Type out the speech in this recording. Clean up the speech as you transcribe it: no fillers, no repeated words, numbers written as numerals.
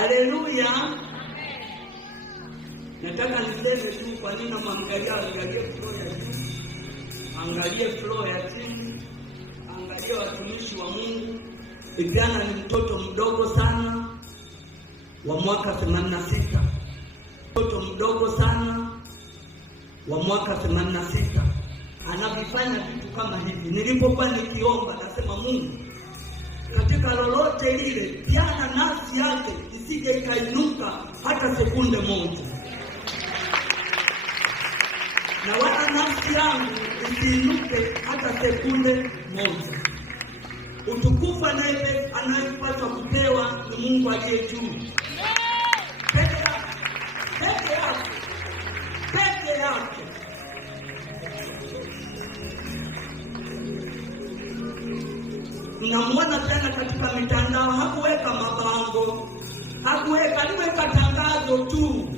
Haleluya. Nataka niseme tu kwa nini angalie flow ya juu, angalie flow ya chini, angalie watumishi wa Mungu. Kijana ni mtoto mdogo sana wa mwaka 86. Mtoto mdogo sana wa mwaka 86 anavifanya vitu kama hivi. Nilipokuwa nikiomba nasema, Mungu, katika lolote lile jana nafsi yake isije ikainuka hata sekunde moja, na wala nafsi yangu isiinuke hata sekunde moja. Utukufu anayepaswa kupewa ni Mungu aliye juu peke yake. Mnamuona tena katika mitandao, hakuweka mabango, aliweka tangazo tu.